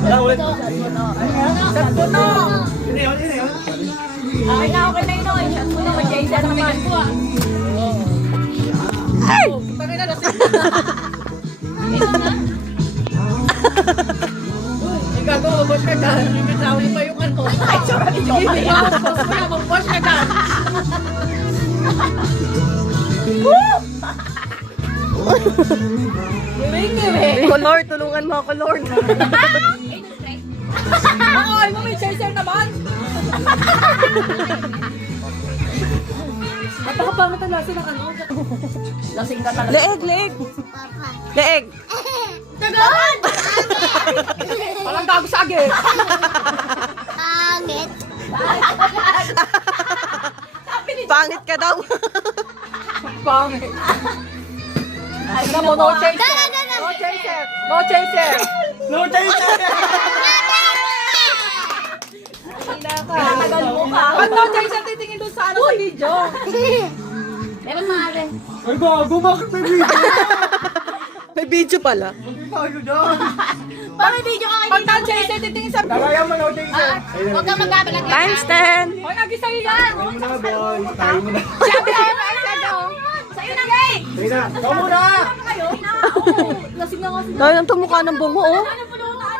Wala ulit. Shot puno. Ini yun. Okay na yun. Shot puno. Mag-jason naman ko ah. Ay! Pangina na siya. Ay, gago, mag-push ka dyan. Bibitawi pa yung ano. Ay, tsura ni Jomari. Mag-push ka dyan. Color, tulungan mo ako, Lord. Ay, mo may chaser naman. Napakapangat ang lasa ng ano. Lasing ka talaga. Leeg. Leeg. Tagaan! Walang gago sa agit. Pangit. Pangit ka daw. Pangit. Ay, na mo, no chaser. No chaser. No chaser. No chaser! Tagal mo ka. Pag no chaser, titingin doon sa ano sa video. Meron maaari. Ay, bago, bakit may video? May video pala. Tayo dyan. Bakit video ka Pag no chaser, titingin sa... Kaya mo no chaser. Huwag kang magbabalag. Times 10. Hoy, nagi sa'yo yan. Tayo mo na, boy. Tayo mo na. Sabi na yung isa daw. Sa'yo na, gay. Sige na. Ikaw muna. Kayo? Lasing na kasi. Dahil ang tumukha ng bungo, oh. Ano po naman?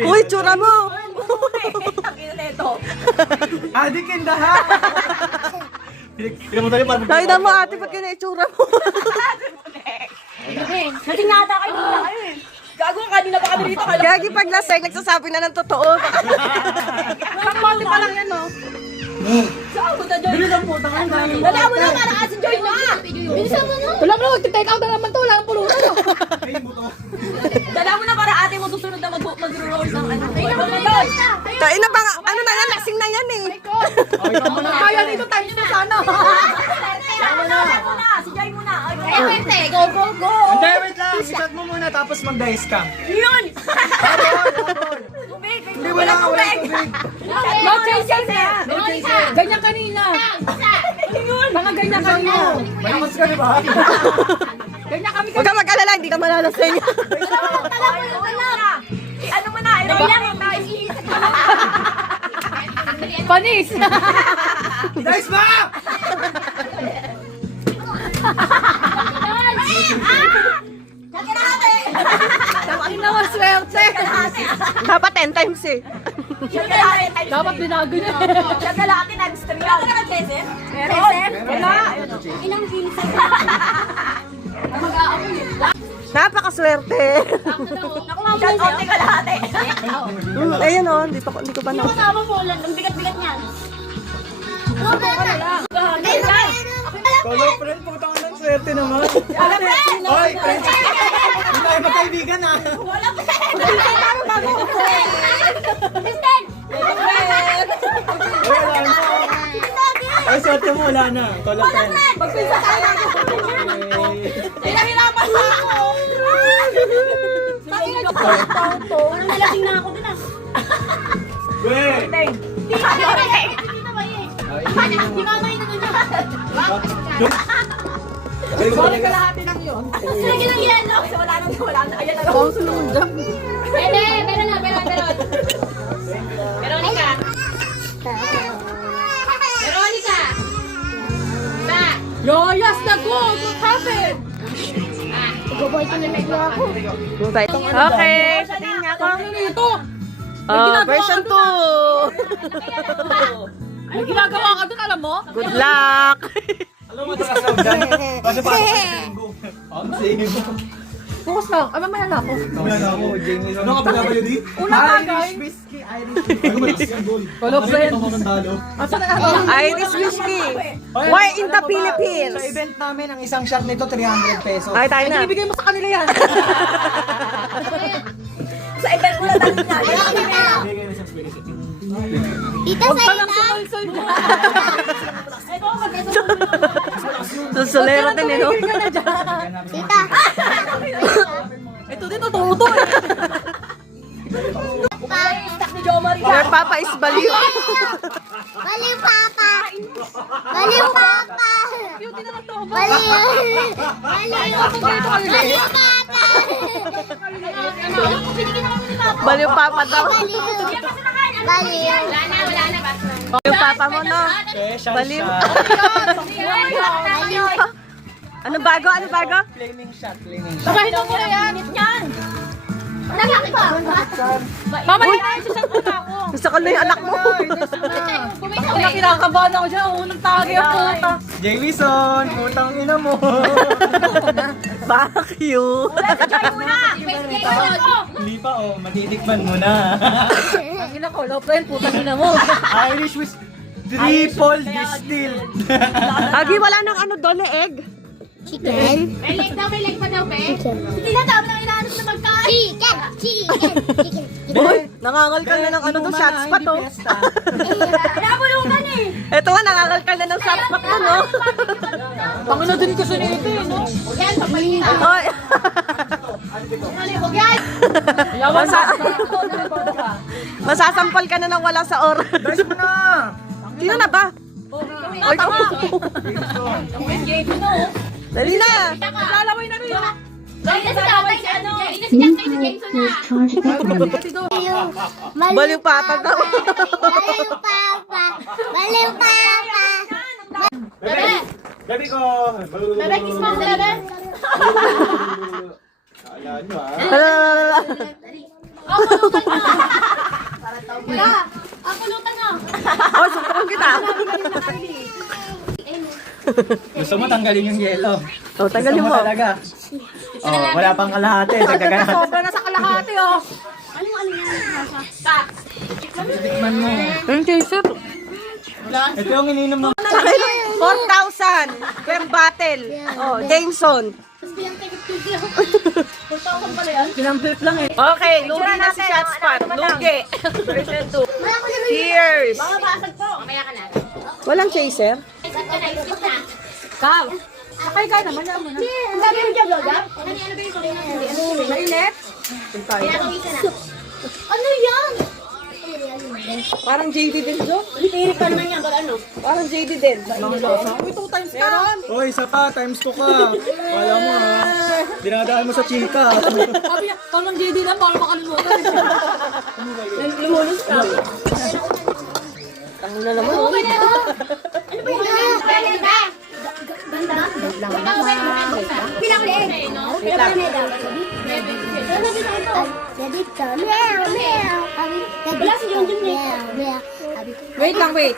Uy, tsura mo. Tangina na ito. Adik in the hat. Pila mo tayo para Dahil na mo, ate, ba't yun na itsura mo? Lasing na ata kayo. Gago, kanina pa kami dito. Gagi pag laseng, nagsasabi na ng totoo. Isang bote pa lang yan, no? Saan mo na, Joy? Bilisan po, tangan na. Dala mo na, para kasi Joy na. Bilisan mo na. Wala mo na, mag-take out na naman to. Wala nang pulutan. Ay, buto. Dala mo na para ate mo susunod na mag-roll ng ano. Tayo na ba, ano na yan, lasing na yan eh. Kaya dito times na sana. Siya mo na. Si Joy muna. Kaya pwede. Go, go, go. Hindi, wait lang. Isat mo muna tapos mag-dice ka. Yun! Hindi, wala ka, wala tubig. No chaser na. Ganyan kanina. Mga ganyan kanina. Malakas ka, di ba? Ganyan kami. Huwag ka mag-alala, hindi ka malalasing. Ano mo na? Panis! Dice ba? Ang naman swerte! Dapat 10 times eh. Dapat binago niya. Siya kalahati times 3 yan. Meron ka chaser? Meron? Wala. Ilang bilis. Napakaswerte. Nakuha mo siya. Shot kalahati. Ayun o, hindi ko pa na. Kasama mo lang. Ang bigat-bigat niyan. Kalo, friend, putang ng swerte naman. Oy, friend. Hindi tayo magkaibigan, ha? Wala na. Ay, swerte mo, wala na. Kalo, friend. Magpisa tayo. Hinahirapan pa ako. Parang nalasing na ako dun ah. Wait. Di ba yun? Di mamay na dun Sorry kalahati lang yun. Sige lang yan, no? Kasi wala na. Ayan na lang. Pwede, meron na. Veronica! Ba? Yoyas na go! What happened? Baboy ko na medyo ako. Okay, sabihin nga ako. Ano na ito? Version 2. May ginagawa ka doon, alam mo? Good luck. Alam mo, nakasab dyan. Kasi parang ang sige mo. Focus lang. Ay, mamaya na ako. Wala na ako, Jamie. Ano ka PWD? Una bagay. Irish whiskey, Irish whiskey. Hello, friend. Ito mga talo. Asa na ako? Irish whiskey. Why in the Philippines? Sa event namin, ang isang shot nito, 300 pesos. Ay, tayo na. Ibigay mo sa kanila yan. Sa event ko lang natin na. Bigay na siyang spaghetti. Tita, Huwag ka sa'yo lang na. sumalsal dyan. Susulero din eh, no? Tumigil ka na dyan. Tita. Ito din, tututo eh. Stuck ni Jo Marie. Your papa is baliw. Bali, Papa. Baliw papa. Cutie naman to. Baliw. Baliw. Baliw papa. Baliw papa daw. Baliw. Baliw. Baliw papa mo, no? Special Baliw. shot. Baliw. Ano bago? Ano bago? Flaming shot, flaming shot. Sabahin mo muna yan. Lalaki pa. Mamaya na yung sasakot ako. Gusto ko na yung anak mo. Ako na kinakabahan ako dyan. Unang tagi ang puta. Jamison, putang ina mo. Fuck you. Hindi pa, oh. Matitikman mo na. Ang ina ko, low friend, puta nila mo. Irish with triple distilled. Agi, wala nang ano doon, egg. Chicken. May leg daw, may leg pa daw, be. Chicken. Hindi na daw, nang inaanap na magkain. Chicken. Chicken. Chicken. Boy, nangangal ka na ng ano to, shots pa to. Nabulukan eh. Ito nga, nangangal ka na ng shots pa to, no? Pangina din kasi nito eh, no? Yan, papaliin. Oy. Huwag yan. Yawan sa Masasampal ka na ng wala sa oras. Guys mo na! Sino na ba? Oy, dali na. lalaway na rin. Dahil na si tatay, si ano. Dahil na si tatay, si Jason na. Baliw papa daw. Baliw papa. Baliw papa. Bebe, Gabi ko! bebe, kiss mo ako, bebe. Kala nyo, ah. Oh, pulutan mo. Wala. Ang pulutan mo. Oh, suntukan kita. Gusto mo tanggalin yung yelo. Oh, tagalin Gusto mo. talaga. Oh, wala pang kalahati. Dagdagan natin. Sobra na sa kalahati, oh. Tikman mo. Yung chaser. Ito yung ininom ng... 4,000 per bottle. Oh, Jameson. Pinamplip lang eh. Okay, lugi na si shot spot. Lugi. Version 2. Cheers. Mabasag po. Mamaya ka na. Walang chaser? Isip ka na, isip na. Kal. Sakay ka naman yan mo na. Ang dami yung job, Lola. Ano ba yung kulay na hindi? Mainit. Pinakawisan na. Ano yan? Parang JD din, Jo. Tirik pa naman yan, ano? Parang JD din. Uy, 2 times ka. Oy, isa pa. Times 2 ka. Wala mo, ha. Dinadaan mo sa chika. Sabi niya, tolong JD lang, baka makalimutan. Lumulos ka. Ang na naman. Okay na ito. Ano ba yun? Pwede ba? Ganda? Pilang leg. Pilang leg. Meow, meow. Wala si Junjun eh. Meow, meow. Wait lang, wait.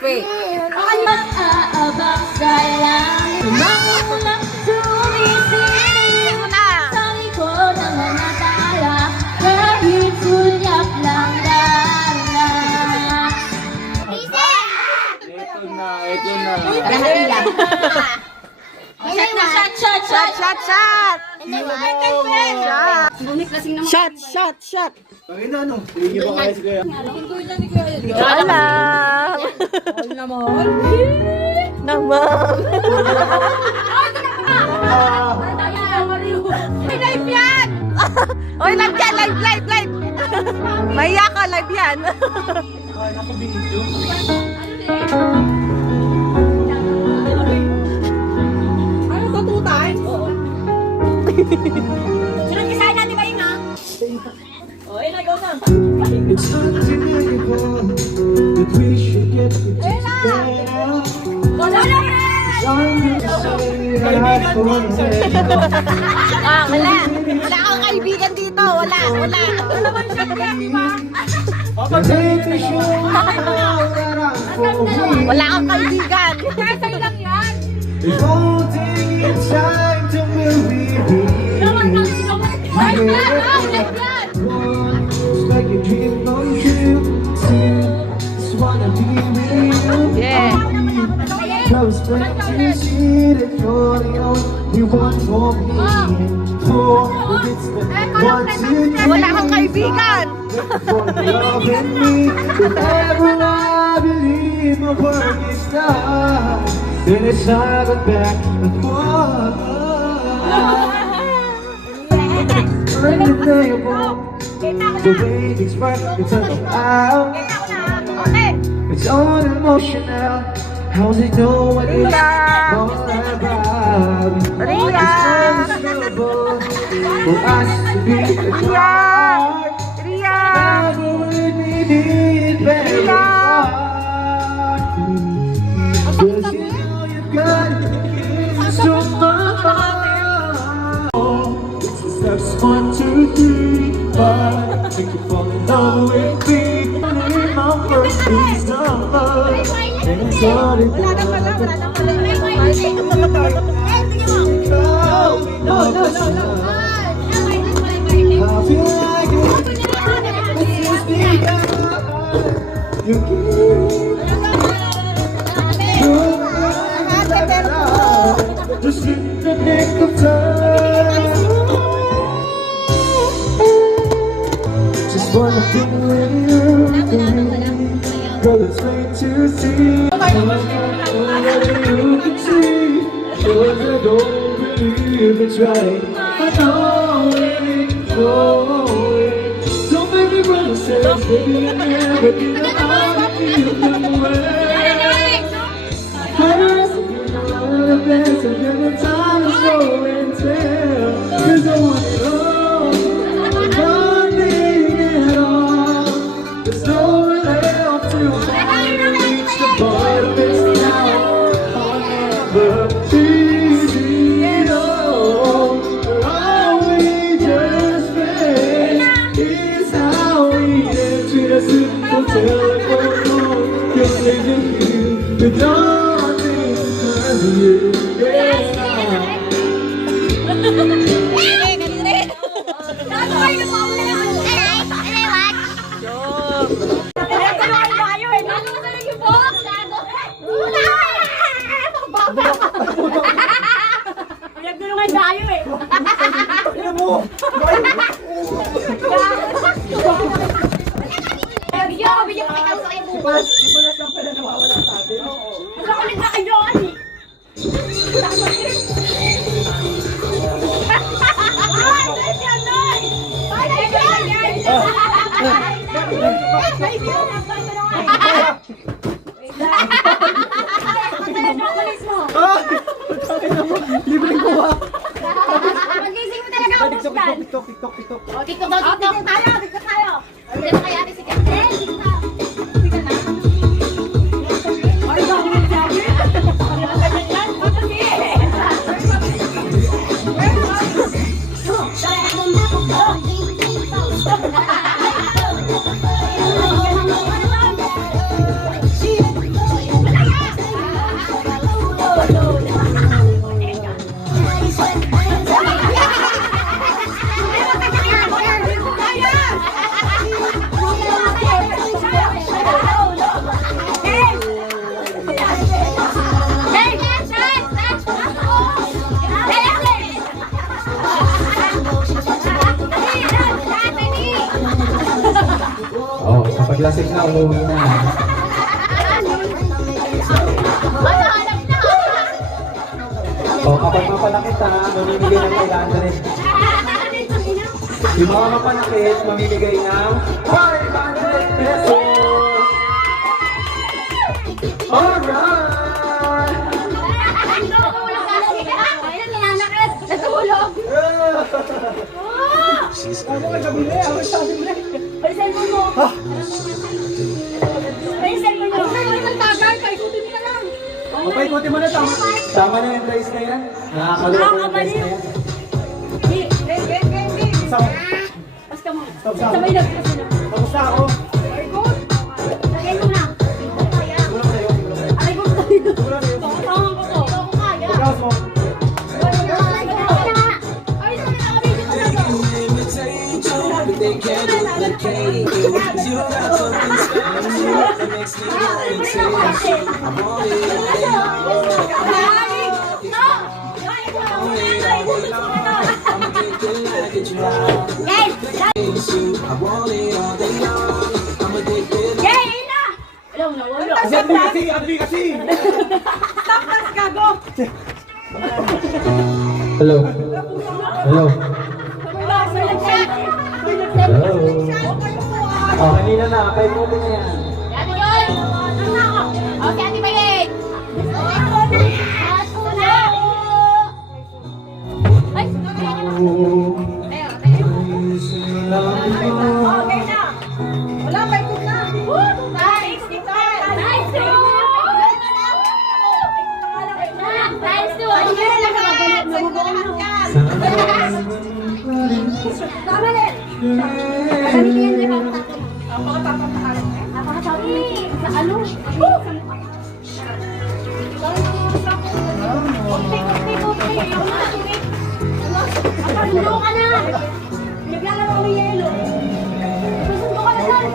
Mag-aabang sa langit. Umangulak sumisip sa likod ng mga tala. Kahit sulyak lang darna. Ito na. Shot. Shot. Pangin na, ano? Hindi ba kaya si Kuya? Alam. All na mahal. Naman. Live yan! Oy, live yan. Live. Mahiya ka, live yan. Ay, naka-video. Ano to, 2 times? Oo. Sinag-isahin natin ba yun, ha? Oh, ayun na, go na. It's undeniable that we should get together. Wala na! Kaibigan mo, sarili ko. Wala akong kaibigan dito. Wala. Baby, sure that I'm for real. Wala akong kaibigan. Sa'yo lang yan! It won't take you time to Live yan! Live yan! One, it's like a dream come true. Two, just wanna be with you. Yeah. Close friends, you see that you're the only one for me. Four, it's the one, two, three. Wala akong kaibigan. For loving me, whenever I believe my work is done, then it's time to back and forth. Undeniable, the way things work, it's all out. It's all emotional, How's it know what it's Ria. all about? Ria. It's trouble for us to be apart. Ria. Never would we be very hard. Cause you know you've got keys to my heart. It's the steps 1, 2, 3, 5. Make you fall in love with me. In my first piece of love. And it started Wala na pala. I feel like it's just because you keep just in the nick of time. Just wanna be with you, girl, it's plain to see. You can see, cause I don't believe it's right. I know it, don't make me run the steps, baby, I never be the one to feel the way. I know the best of every time is show and tell. Cause I want it all, nothing at all. There's no one left to reach the bottom. It's now or never easy at all. All we just face is how we get to the simple telephone call. You're living you with nothing to you. Nagdulungan tayo eh. Bigyan ko kita sa kayo bukas. Ibalas lang pala nawawala sa atin. Nakakulit na kayo ani. Libre ko ha. Magising mo talaga ako, TikTok, Muskan. TikTok, TikTok, TikTok. O, TikTok daw, TikTok tayo, TikTok tayo. Hindi na kaya rin si Kapten. TikTok. Uwi ka na. Ay, bago yung sabi. Ganyan, Oh, kapag lasing na, umuwi na. Oh, kapag mapanakit ha, mamimigay ng 500. Yung mga mapanakit, mamimigay ng 500 pesos! Alright! Natulog! Ako ka sabi na, ako sabi na. Ay, cellphone mo! Ay, cellphone mo! Ay, ang tagal! Paikutin mo na lang! Papaikutin mo na tama. Tama na yung price na yan. Nakakaloko yung price na yan. Stop. Basta mo. Stop. Sabay na kasi na. Tapos na ako. Ay, good! Lagay mo na. Wala sa'yo. Ay, good tayo. Wala sa'yo. Tangan ko to. Ito ko kaya. Pagkakas mo. Ay, ito na kami. Dito na to. They can't duplicate you. You got something special that makes me want to. I want it. I'ma get good like a drug. I want it all day long. I'ma get good. Kasi. Hello? Hello? Hello? Oh, kanina na. 5 minutes na yan. Ate Joy! Okay, Ate Bayet! Okay na. Wala pa ikot na. Nice. Nice. Nice to watch. Tama na. Sa ano? Susundo ka na! Naglalaro ng yelo. Susundo ka na doon.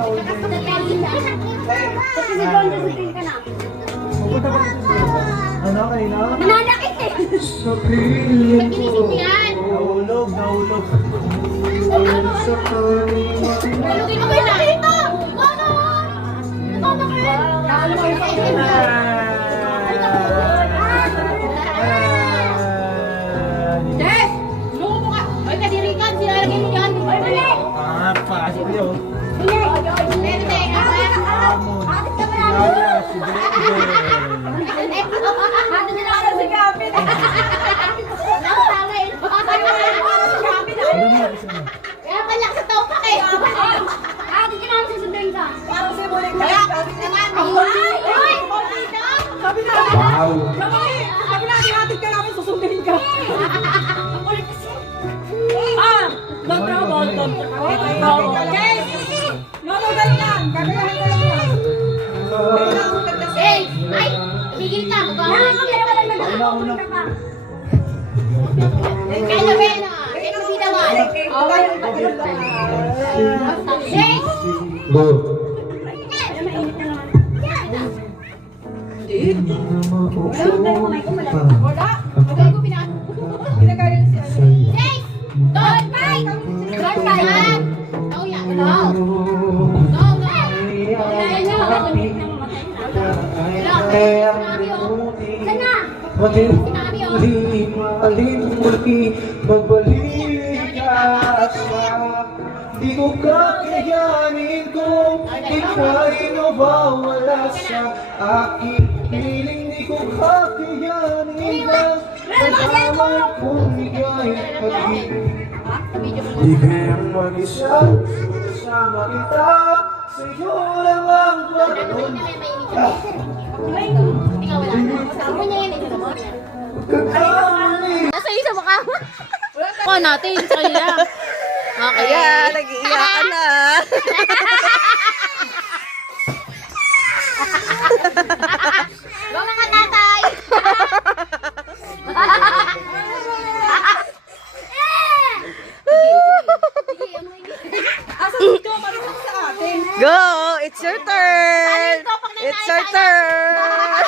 Kasi si John, susunduin ka na. Ano kanina? Mananakit eh! Sa piling Ginising mo yan! Nahulog, nahulog. Nalugin mo na! Dito! Ano? Ano ka rin? Ano mo yung Des! Lumupo ka! Ay, kadirikan! Sinalagay mo yan! Ay, mali! Pasok yun. Mali! Mali! Atit ka ba namin? Kaya, sige. Atin nila ako sa kapit! Nakasama yun! Kaya palak sa tao pa kayo! Atin ka namin susunduin ka! Parang simuling ka! Sabi naman! Ay! Sabi na! Wow! Sabi na! Atin ka namin susunduin ka! Ang kulit kasi! Don't trouble, don't trouble. Yes! No, dali lang! Gagayahin ka lang yan! Hey! Ay! Tumigil ka! Nakakakaya ka lang nag-aapunta ka! Kaya na, Bena! Kaya na, Bida man! Hey! Go! Wala! Bagay ko pinaka... Pinagalan si ano. Hey! Don't fight! Don't fight! No, yan! No! No, no! Kaya niya! Sana! Magbalik ka sa di ko kakayanin kung ika'y nawawala sa aking piling. Di ko kakayanin na kasama kung ika'y pag-ibig. Di kayang mag-isa, kasama kita, sa'yo lang ang pagkaroon. Nasa isa mo ka? Ako natin sa kanila. Okay. Ayan, nag-iiyakan na. Go mga tatay! Go! It's your turn! It's your turn!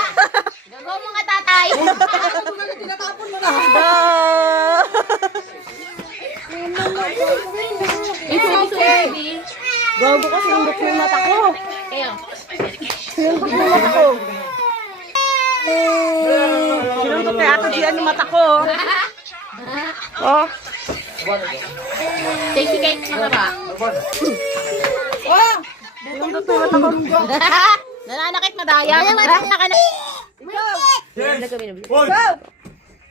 Go mga tatay! Go! It's okay. Gago ka, sinundok mo yung mata ko. Kayo. Sinundok mo yung mata ko. Sinundok kay Ato Gian yung mata ko. Oh. Tasty cake na ba? Oh! Sinundok mo yung mata ko. Nananakit na daya. Nananakit na. Hoy!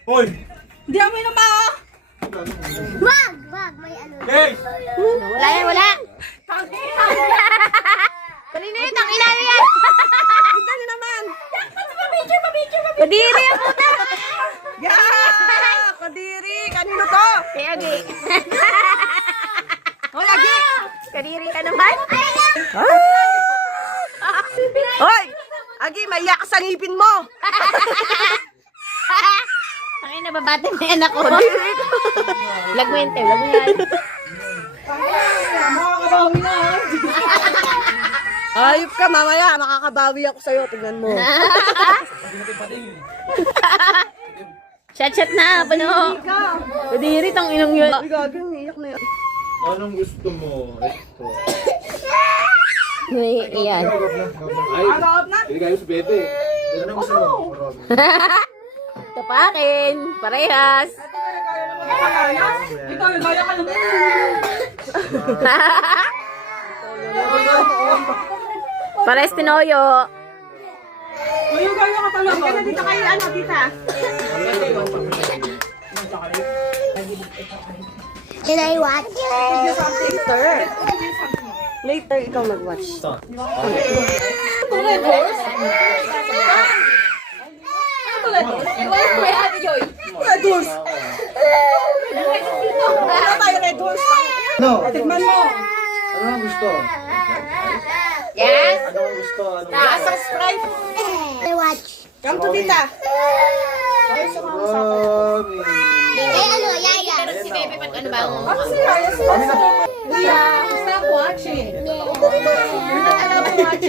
Hoy! Hindi mo naman ah! Wag! Wag! May ano. Hey! Wala yan, wala. Kanina yun, ang ilalim yan. Dali naman. Kadiri ang puta. Yeah! Kadiri! Kanino to? Kaya, Agi. Hoy, Agi! Kadiri ka naman. Hoy! Agi, maiyak ka sa ngipin mo! Ay, nababatin na yan ako. Lag mo yun, te. Lag mo yan. Makakabawi na ah. Ayop ka, mamaya. Makakabawi ako sa'yo. Tignan mo. Chat na, pano. Kadiri, tang inong yun. Ay, gagawin. Iyak na yan. Anong gusto mo? Ito. Iyan. Ay, hindi kayo sa bebe. Ano gusto mo? Ito pa akin. Parehas. Ikaw, gaya ka naman. Parehas tinoyo. Ayaw, gaya ka talaga. Dito kayo, ano, tita? Can I watch? Later, ikaw mag-watch. No. Tigman mo. Ano ang gusto? Yes. Ano ang gusto? Ano ang Taas ang Sprite. Can I watch? Come to tita. Sorry. Ano, Yaya? Pero si Bebe, pag ano ba? Stop watching. Stop watching,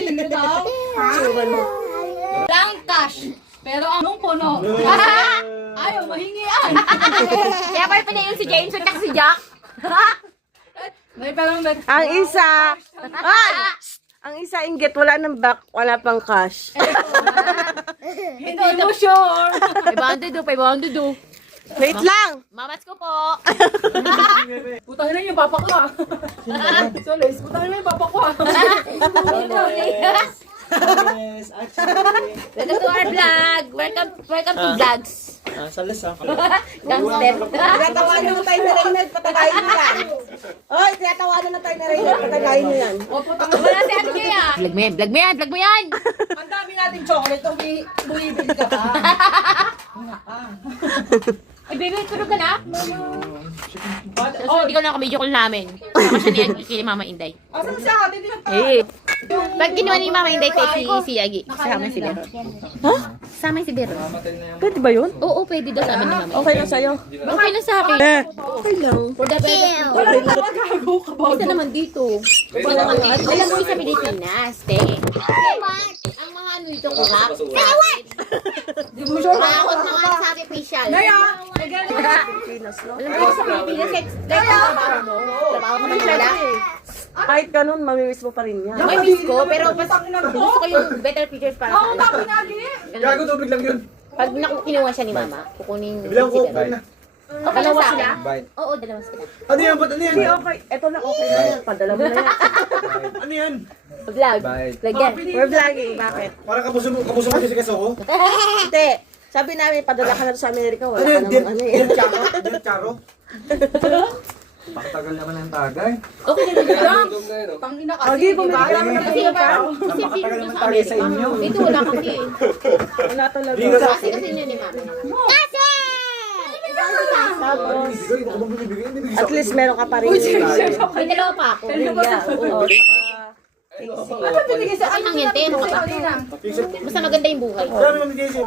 you know? Lang cash. Pero anong puno? Ayaw, mahingian. Kaya pa pinayin si James at si Jack. May parang may... Ang isa. Ay! Ang isa inggit, wala nang back, wala pang cash. Hindi mo sure. 500 do. Wait lang! Mamas ko po. Putangin na yung papa ko ah. Solis, putangin na yung papa ko ah. Yes, actually. Welcome to our vlog. Welcome to vlogs. Salas ah. Gangster. Tinatawanan na tayo na Reynald, patagayin nyo yan. Oy, tinatawanan na tayo na Reynald, patagayin nyo yan. Wala si Ate Kaya. Vlog mo yan. Ang dami nating chocolate kung bumibili ka pa. Ay, baby, tulog ka na? Hindi ko lang kami joke namin. Kasi niyan, kay Mama Inday. Asan si ate? Di na Eh. Pag kinuha ni Mama Inday, si Yagi. Sama si Bero. Sama si Bero. Pwede ba yun? Oo, pwede daw sabi ni Mama. Okay lang sa'yo. Okay lang sa akin. Okay lang. Isa naman dito. Isa naman dito. Alam mo sa Pilipinas, te. Ang mga ano ito ko ha. Mahakot ng mga sabi official. Alam mo sa Pilipinas, trabaho mo ng wala. Kahit ganun, mamimiss mo pa rin yan. May miss ko, pero mas gusto ko yung better features para sa akin. Gago tubig lang yun. Pag kinuha siya ni Mama, kukunin Bilang si ko. Bero. Okay lang sa akin. Bye. Oo, dalawa sila. Ano yan? Ba't ano yan? Hindi, okay. Ito na, okay na yan. Padala mo na yan. Ano yan? Vlog. Bye. Vlog yan. We're vlogging. Bakit? Parang kapuso mo kasi kaso ko. Hindi. Sabi namin, padala ka na sa Amerika. Wala Ano ka yan? namang ano eh. Diyan karo? Pakatagal naman ng tagay. Okay lang. Tangina O, di, bumili ka naman ng Kasi pizza. kasi Napakatagal film naman sa tagay sa Amerika. inyo. Dito wala kasi. Wala talaga. Di ka sa Kasi yun ni Mama. Tapos, Bibigay, ito ko bang bibigay? Bibigay sa at least meron ka pa rin. May dalawa pa ako. Yeah, oo. Ano pinigay sa Akin ang yente, ano ka ba? Basta maganda yung buhay. Marami naman Jason.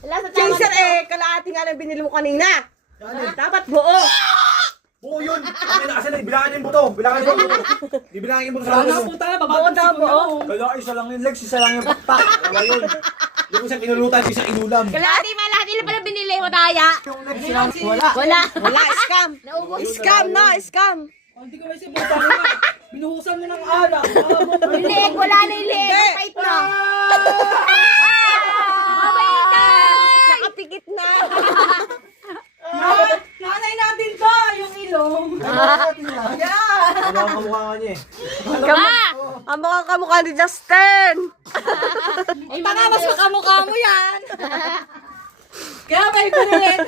Wala sa tama. Chaser eh, kalahati nga lang binili mo kanina. Dapat buo. Buo yun. Ano na kasi bilangan yung buto. Bilangan yung buto. Di bilangin yung buto sa Ano ano. puta na, Buo babagod daw, buo. Kaya isa lang yung legs, isa lang yung pakpak. Ano yun? Yung isang inulutan, isang inulam. Kalahati nila pala binili mo taya. Yung legs, wala. Wala. Wala, scam. Naubos. Scam na, scam. Hindi ko may sibutan na. Binuhusan mo ng alak. Yung leg, wala na yung leg. Hindi. Fight na. Nakapikit na. Nanay natin to, yung ilong. Wala ang kamukha nga niya eh. Ang mga kamukha ni Justin. Ay, Tanga, mas makamukha mo yan. Kaya may bunin.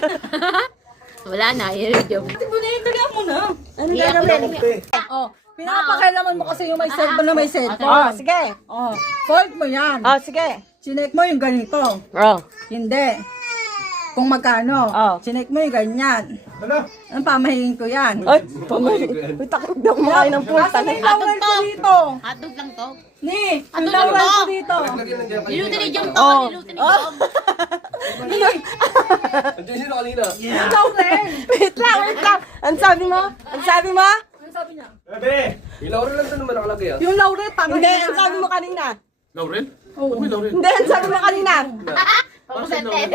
wala na, yun yung joke. Bunin, dali mo na. Ano gagawin? Oh, pinapakailaman mo kasi yung may cellphone na may Oh, cellphone. sige. Oh, fold mo yan. Oh, sige. Sinek mo yung ganito. Oh. Hindi. Kung magkano. Oh. Sinek mo yung ganyan. Ano? Ang pamahingin ko yan. Ay, pamay. Uy, takot daw kumakain ng puta. Kasi may laurel ko dito. Hotdog lang to. Ni, Ano may laurel lang ko to? dito. Niluto ni Jom to. Oh. Niluto ni Jom. Laurel. Wait lang, wait lang. Ang sabi mo? Ang sabi mo? Ano sabi niya? Bebe! Yung laurel, Hindi, pamahingin. ang sabi mo kanina. Laurel? Hindi, ang sabi mo kanina. Pamusanted.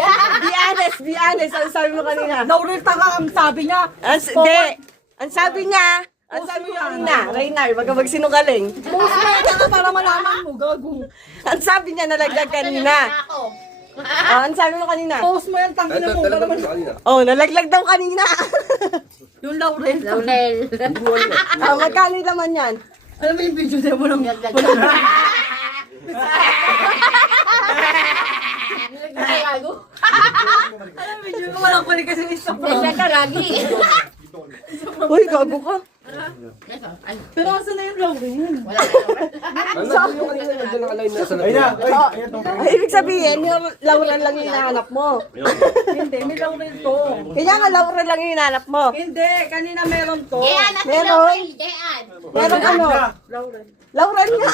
Be honest. Ang sabi mo kanina. Laurel tanga ang sabi niya. Hindi. Ang sabi niya, ang sabi mo kanina, Reynar, wag ka magsinungaling. Post mo yan tanga para malaman mo, gago. Ang sabi niya nalaglag kanina. Ako. Oh, ang sabi mo kanina. Post mo yan tanga mo. Para man. Oh, nalaglag daw kanina. Yung laurel. Laurel. Oh, magkano naman yan? Alam mo yung video na walang Ay, gago. Medyo walang kulit kasi isa pa. Siya ka, Ragi. Uy, gago ka. Pero asa na yung Lauren? Wala na. Ayun na. Ay, ibig sabihin, yung Laurel lang yung hinahanap mo. Hindi, may Lauren to. Kaya nga, Laurel lang yung hinahanap mo. Hindi, kanina meron to. Jean, at Meron. Laurel. Jean. Meron ano? Lauren. Laurel nga.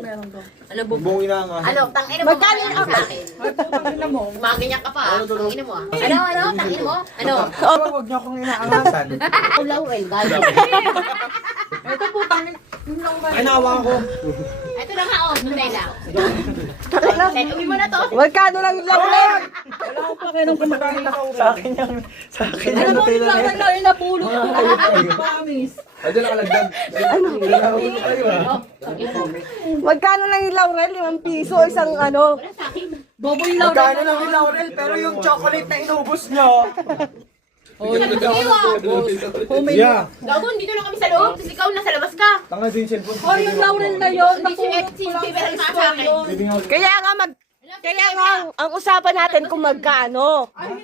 Meron to. Bungin na nga. Ano, tangina mo. Magkano Magkano yung sa akin? Tingnan mo. Gumaganyan ka pa, ah. Tangina mo, ah. Ano, tangina mo? Ano? Huwag niyo akong inaangasan. Laurel, gago. Ito po, tangin. Ay, naawa ko. Ito na nga, oh. Nutella. Uwi mo na to. Magkano lang yung Laurel? Wala akong pakialam kung magkano. Sa akin yung... Sa akin Ano yung mo yung Nutella. Lauren na inapulot ko? Promise. Ayun nakalagdag. Magkano lang yung Laurel? 5 piso, isang ano. Wala sa akin. Bobo yung Lauren. Magkano lang yung Laurel, pero yung chocolate na inubos nyo. Yeah. Gago, dito lang kami sa loob. Tapos ikaw nasa labas ka. Tanga din yung cellphone. Oh, yung Lauren na yun. Hindi si Bebel nga sa akin. Kaya nga kaya nga, ang usapan natin kung magkano. Ayan.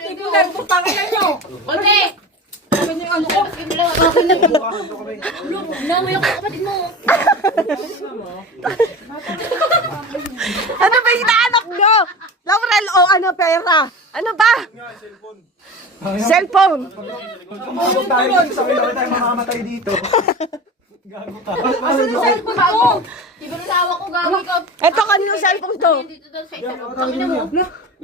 Tingnan mo, tangin na nyo. Konti! Sabi niyo ano ko. Inamoy ako sa kapatid mo. Ano ba hinahanap nyo? Laurel o ano, pera? Ano ba? Cellphone. Huwag tayo sabi na tayo mamamatay dito. Gago ka. Asan yung cellphone ko? Iba na tawa ko, gago ikaw. Eto, kaninong cellphone to? Dito daw sa isa loob. Tangina mo.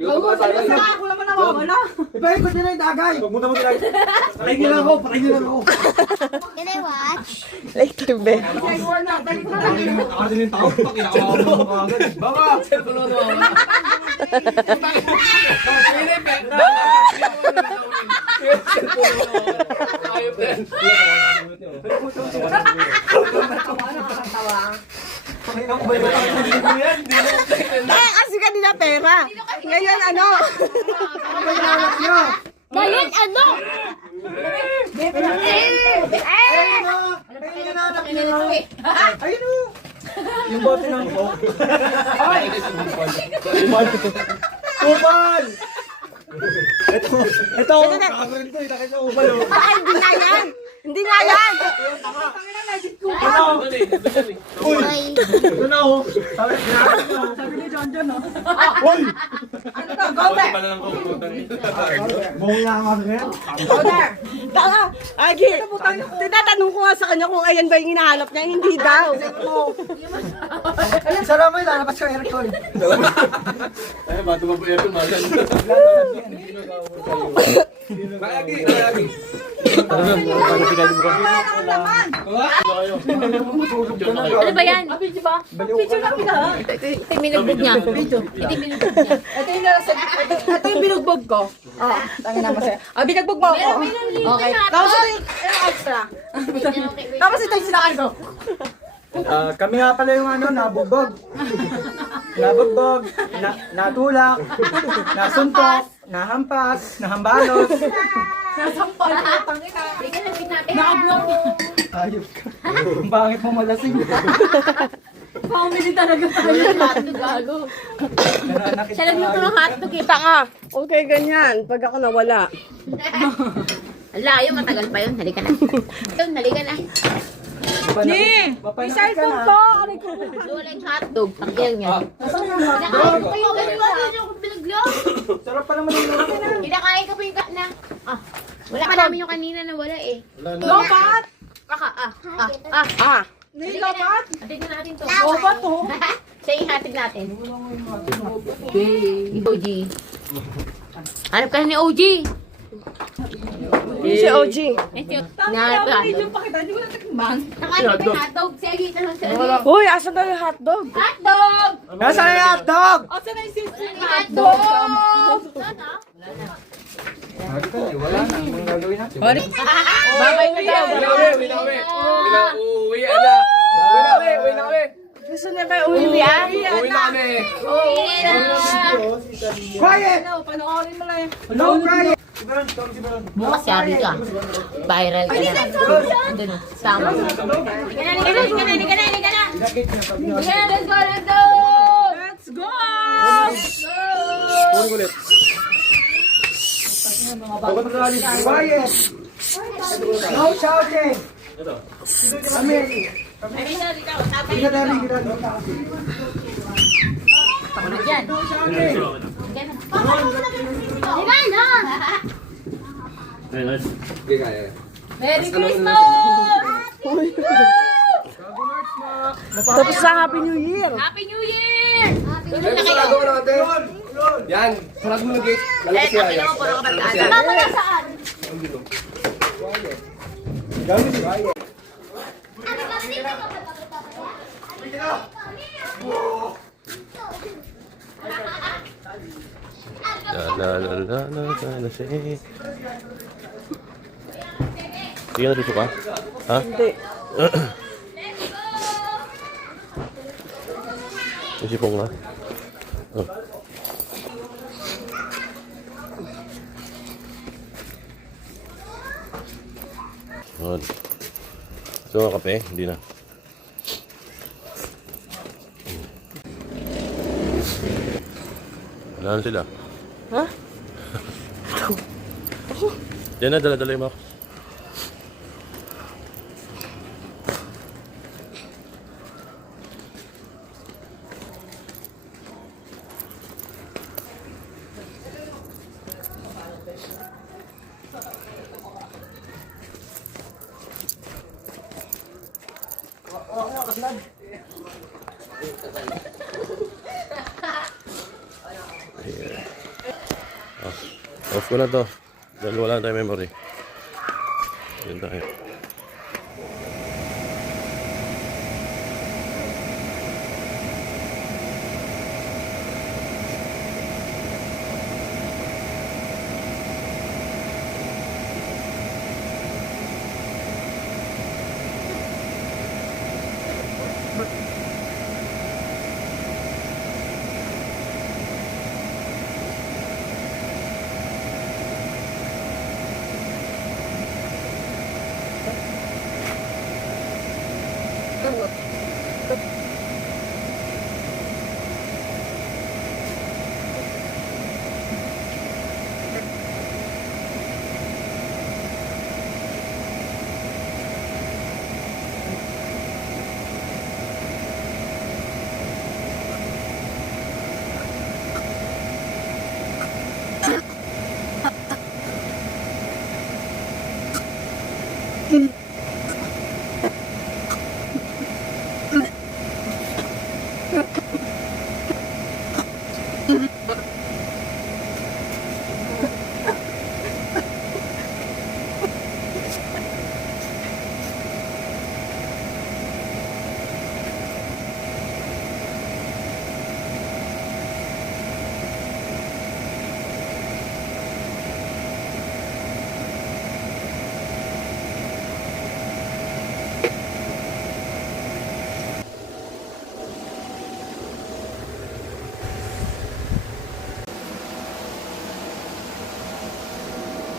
Gago, sabi sa akin, wala man nawawala. Ipahin ko din na yung dagay. Huwag mo na mag-ilag. Patay niyo lang ako. Can I watch? Later, be. Or na, dali ko na lang. Ako din yung tao. Kinakawa mo mo agad. Baba! Panginoon ko ba yung hindi mo yan? Kasi kanina pera. Ngayon ano? Ngayon, ano? Ayun o! Yung bote ng Coke. Ay! Upal! Ito, kakaroon ko. Ito kasi upal o. Ay, hindi nga yan. Hindi nga yan. Ano? Uy! Ay, Ito na o. Sabi Sabi ni John John, oh. Uy! Ano to, go there. Bungi na nga rin. Go there. Tanga. Agi. Tinatanong ko nga sa kanya kung ayan ba yung hinahanap niya. Hindi daw. Salamat yun, lalabas ko aircon. Ay, bato ba po aircon, magan? Malagi. Ano ba yan? Picture na pila. Ito yung binugbog niya. Ito yung binugbog niya. Ito yung binugbog ko. Tangin na masaya. Binugbog mo ako. Okay. Tapos ito yung extra. Tapos ito yung sinakan ko. Kami nga pala yung ano, nabugbog. Nabugbog, natulak, nasuntok, nahampas, nahambalos. Nasampal ko, tangin na. Bigyan ng natin. Nakablog. Ayop ka. Ang bangit mo malasing. Family talaga tayo. Hotdog, gago. Siya nagluto ng hotdog eh. Tanga. Okay, ganyan. Pag ako nawala. Ang layo, matagal pa yun. Halika na. Yun, halika na. Ni! May cellphone ko! Aray ko. Wala yung hotdog. Pakil niya. Kinakain ko pa yung gano'n yung binaglo. Sarap pa naman yung Kinakain ko pa yung na. Wala pa namin yung kanina na wala eh. Lobat! Nilabat? Hatid na natin to. Lobat to. Siya yung hatid natin. OG. Hanap ka na ni OG. Si OG. Nahanap ka. Yung pakita, hindi ko natikman. Nakain ko pa yung hotdog. Sige, tanong sa Uy, asan na yung hotdog? hotdog! Nasaan yung hotdog? Asa na yung sister? Hotdog! Wala na. Anong gagawin natin? Babay na daw. Uwi na. Uwi na kami. Gusto niya ba uwi yan? Uwi na kami. Quiet! Panoorin mo lang yan. Hello, quiet! Bukas sabi ka. Viral ka na. Doon, sama. Liga na. Let's go. Let's go! Ulit. Quiet. No shouting. Amen. No shouting. Liga na. Merry Christmas! Tapos sa Happy New Year. Happy New Year! Yan, sarap mo ng gate. Lalabas siya. Yan. Mama na saan? Hindi ka natutuka? Ha? Hindi. Yung sipong na. Oh. Good. So, kape? Hindi na. Wala na sila. Ha? Yan na, dala-dala yung Max. Off ko na to. Dahil wala na tayong memory. Yan tayo.